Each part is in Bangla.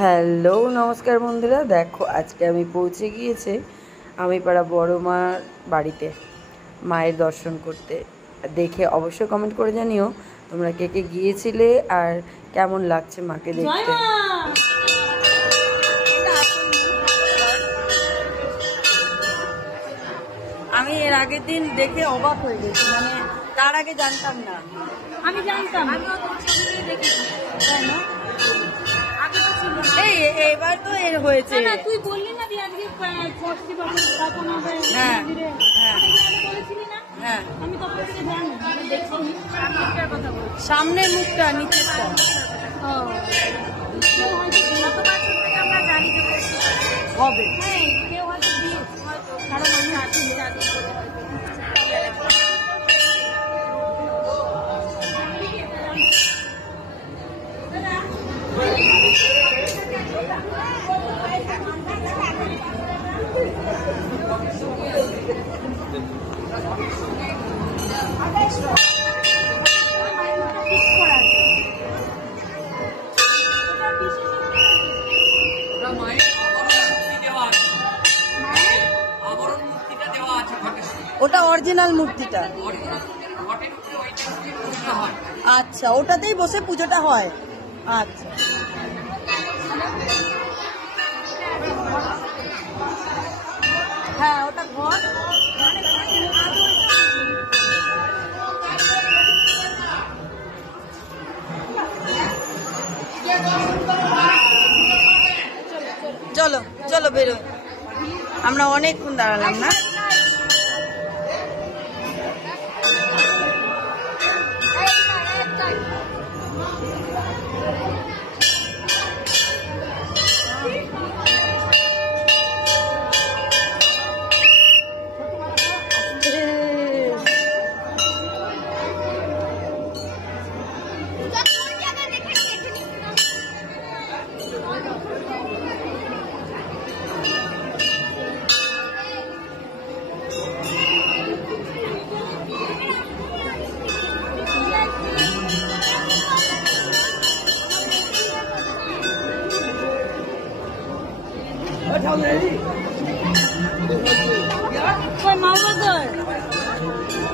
হ্যালো নমস্কার বন্ধুরা, দেখো আজকে আমি পৌঁছে গিয়েছি আমি পাড়া বড় মার বাড়িতে মায়ের দর্শন করতে। দেখে অবশ্যই কমেন্ট করে জানিও তোমরা কে কে গিয়েছিলে আর কেমন লাগছে মাকে দেখতে। আমি এর আগের দিন দেখে অবাক হয়ে গেছি, মানে তার আগে জানতাম না। আমি জানতাম, এবার তো এর হয়েছে। তুই বললি না যে আজকে 40 বছর স্থাপন হবে। হ্যাঁ বলেছিলি না? হ্যাঁ, আমি তখন থেকে জানি, আমি দেখিনি। সামনেরটার কথা বলছি, সামনের মুখটা নিচেরটা কেউ হয়তো গত বছর থেকে আমরা জানি হবে। কেউ হয়তো দিয়েছে, হয়তো কারণ আমি আছি ওটা অরিজিনাল মূর্তিটা। আচ্ছা, ওটাতেই বসে পুজোটা হয়। আচ্ছা, হ্যাঁ ওটা ঘর। চলো চলো বেরো, আমরা অনেকক্ষণ দাঁড়ালাম না।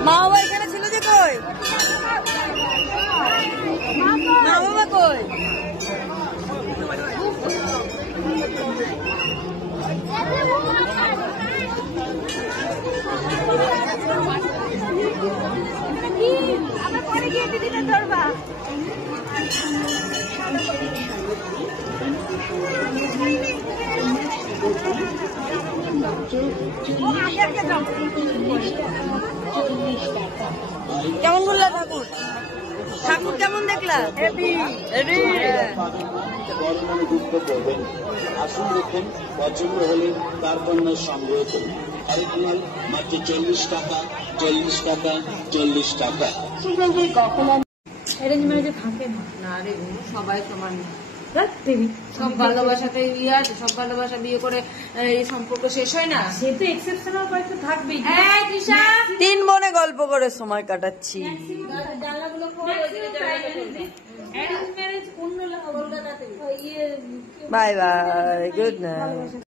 মা বাবা এখানে ছিল যে, কই মা বাবা কই? কেমন বললা ঠাকুর? ঠাকুর কেমন দেখলা? আসুন দেখুন, পছন্দ হলে তার পণ্য সংগ্রহ করুন। আরেক মাল মাত্র 40 টাকা, 40 টাকা, 40 টাকা। অ্যারেঞ্জ ম্যারেজে থাকে না রে, সবাই সমান না। সব ভালোবাসাতে ইয়ে আছে, সব ভালোবাসা বিয়ে করে এই সম্পর্ক শেষ হয় না। সে তো এক্সেপশনাল কয়েকটা থাকবেই। 3 বোনে গল্প করে সময় কাটাচ্ছি। অ্যারেঞ্জ ম্যারেজ অন্য বাই বাই, গুড নাইট।